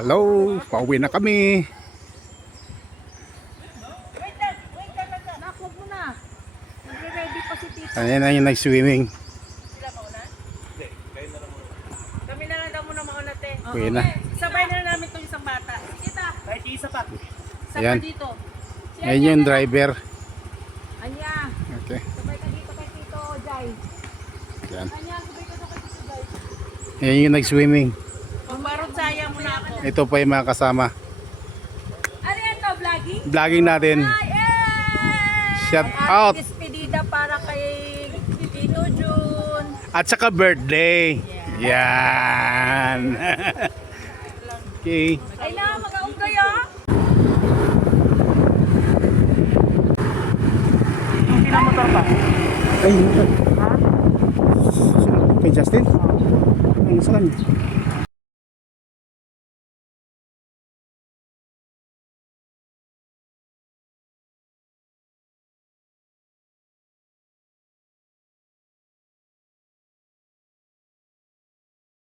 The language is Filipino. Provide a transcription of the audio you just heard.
Hello, pauwi na kami. Wait lang, nakuha mo na. Nagre-ready pa si Tito. Ayan na yung nag-swimming. Sila mauna? Hindi, kayo na lang muna. Kami na lang daw muna mauna, te. Uwi na. Sabay na namin itong isang bata. Kita. Kahit isa pa. Isa Ayan. pa dito. Si Ayan yung driver. Anya, Okay. sabay ka dito kay Tito Jai. Ayan. Anya, sabay ka dito kay Tito Jai. Ayan yung nag-swimming. Magbarot sayang muna ako. Ito pa yung mga kasama. Ano yan to, vlogging? Vlogging natin. Shout out. Despedida para kay Tito Jun. At saka birthday. Yan. Okay. Ay na, mag-aong kayo. Pinamotor pa. Ay, kay Justin? Ano sa kanya?